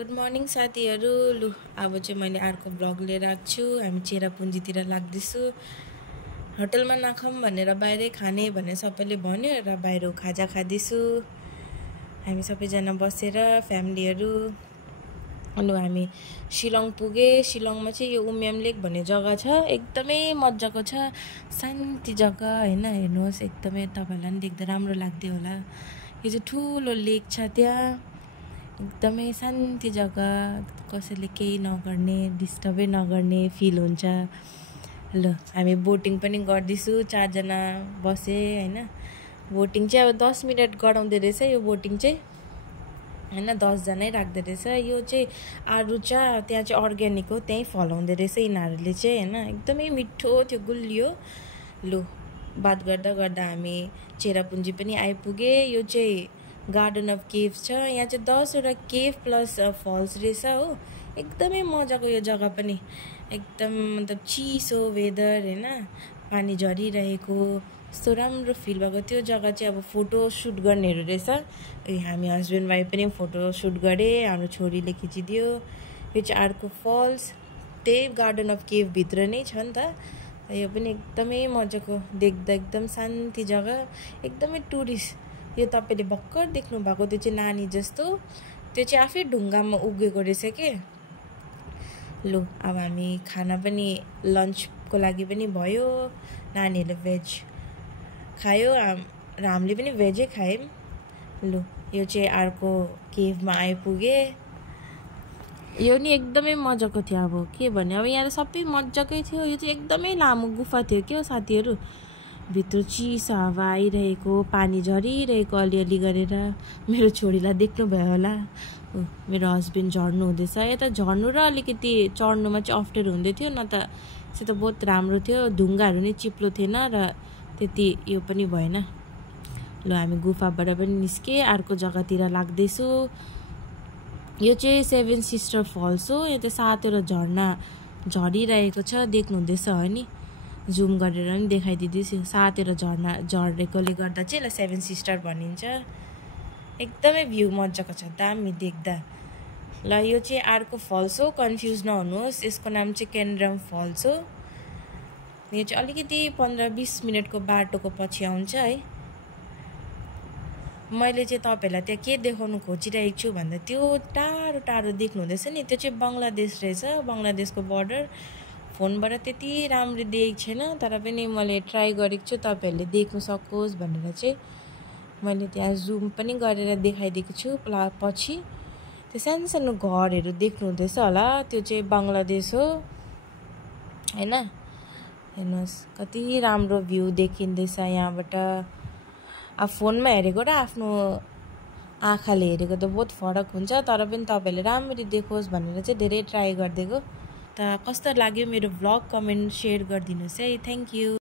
Good morning साथीहरू। लु अब चाहिँ मैले अर्को ब्लग लिएर आएको छु। हामी चेरापुन्जीतिर लाग्दैछु। होटलमा नखाऊँ भनेर बाहिरै खाने भनेर सबैले भन्यो र बाहिर खाजा खाँदैछु। हामी सबैजना बसेर फ्यामिलीहरू। लु हामी शिलङ पुगे। शिलङमा चाहिँ यो उमियाम लेक भन्ने जग्गा छ, एकदमै मजाको छ, शान्ति जग्गा हैन। हेर्नुहोस् एकदमै तपाईहरुलाई पनि देख्दा राम्रो लाग्दै होला। यो चाहिँ ठुलो लेक छ, त्यहाँ एकदमै शान्ति जग्गा, कसैले केही नगर्ने, डिस्टर्बै नगर्ने फिल हुन्छ। ल हामी बोटिङ पनि गर्दैछु, 4 जना बसे हैन। बोटिङ चाहिँ अब 10 मिनेट गराउँदै रहेछ यो बोटिङ चाहिँ हैन, 10 जनै राख्दै रहेछ। यो चाहिँ आरुचा, त्यहाँ चाहिँ अर्ग्यानिक हो, त्यही फलाउँदै रहेछ यिनीहरूले चाहिँ हैन। एकदमै मिठो थियो, गुलियो। लु बात गर्दा गर्दा हामी चेरापुन्जी पनि आइपुगे। यो चाहिँ गार्डन अफ केभ छ। यहाँ चाहिँ 10 वटा केभ प्लस फल्स रहेछ हो। एकदमै मजाको यो जग्गा पनि, एकदम मतलब चिसो वेदर हैन, पानी झरिरहेको, यस्तो राम्रो फिल भएको। त्यो जग्गा चाहिँ अब फोटो सुट गर्नेहरू रहेछ। हामी हस्बेन्ड वाइफ पनि फोटो सुट गरे, हाम्रो छोरीले खिचिदियो। यो चाहिँ अर्को फल्स, त्यही गार्डन अफ केभ भित्र नै छ नि त। यो पनि एकदमै मजाको, देख्दा एकदम शान्ति जग्गा, एकदमै टुरिस्ट। यो तपाईले भर्खर देख्नु भएको त्यो चाहिँ नानी जस्तो, त्यो चाहिँ आफै ढुङ्गामा उगेको रहेछ के। लु अब हामी खाना पनि लन्चको लागि पनि भयो। नानीहरूले भेज खायो र हामीले पनि भेजै खायौँ। लु यो चाहिँ अर्को केभमा आइपुगे। यो नि एकदमै मजाको थियो। अब के भन्ने, अब यहाँ सबै मजाकै थियो। यो चाहिँ एकदमै लामो गुफा थियो के हो साथीहरू। भित्र चिसो हावा आइरहेको, पानी झरिरहेको अलिअलि गरेर। मेरो छोरीलाई देख्नुभयो होला, मेरो हस्बेन्ड झर्नु हुँदैछ। यता झर्नु र अलिकति चढ्नुमा चाहिँ अप्ठ्यारो हुँदै थियो, न त चाहिँ त बहुत राम्रो थियो। ढुङ्गाहरू नै चिप्लो थिएन र त्यति यो पनि भएन। ल हामी गुफाबाट पनि निस्के, अर्को जग्गातिर लाग्दैछु। यो चाहिँ 7 सिस्टर फल्स हो। यो त 7वटा झर्ना झरिरहेको छ, देख्नु हुँदैछ हो नि। जुम गरेर पनि देखाइदिँदैछु। 7वटा झर्ना झरेकोले गर्दा चाहिँ यसलाई 7 सिस्टर भनिन्छ। एकदमै भ्यू मजाको छ, दामी देख्दा। ल यो चाहिँ अर्को फल्स हो, कन्फ्युज नहुनुहोस्, यसको नाम चाहिँ केनरम फल्स हो। यो चाहिँ अलिकति 15-20 मिनटको बाटोको पछि आउँछ है। मैले चाहिँ तपाईहरुलाई त्यहाँ के देखाउनु खोजिरहेको छु भन्दा, त्यो टाढो टाढो देख्नु हुँदैछ नि, त्यो चाहिँ बङ्गलादेश रहेछ, बङ्गलादेशको बर्डर। फोनबाट त्यति राम्रो देखेको छैन, तर पनि मैले ट्राई गरेको छु तपाईहरुले देख्न सकोस् भनेर चाहिँ मैले त्यहाँ जुम पनि गरेर देखाइदिएको छु। पछि त्यो सानो सानो घरहरू देख्नु हुँदैछ होला, त्यो चाहिँ बङ्गलादेश हो हैन। हेर्नुहोस् कति राम्रो भ्यू देखिँदैछ यहाँबाट। अब फोनमा हेरेको र आफ्नो आँखाले हेरेको त बहुत फरक हुन्छ, तर पनि तपाईहरुले राम्ररी देखोस् भनेर चाहिँ धेरै ट्राई गरिदिएको। त कस्तो लाग्यो मेरो भ्लग, कमेन्ट सेयर गरिदिनुहोस् है। Thank you.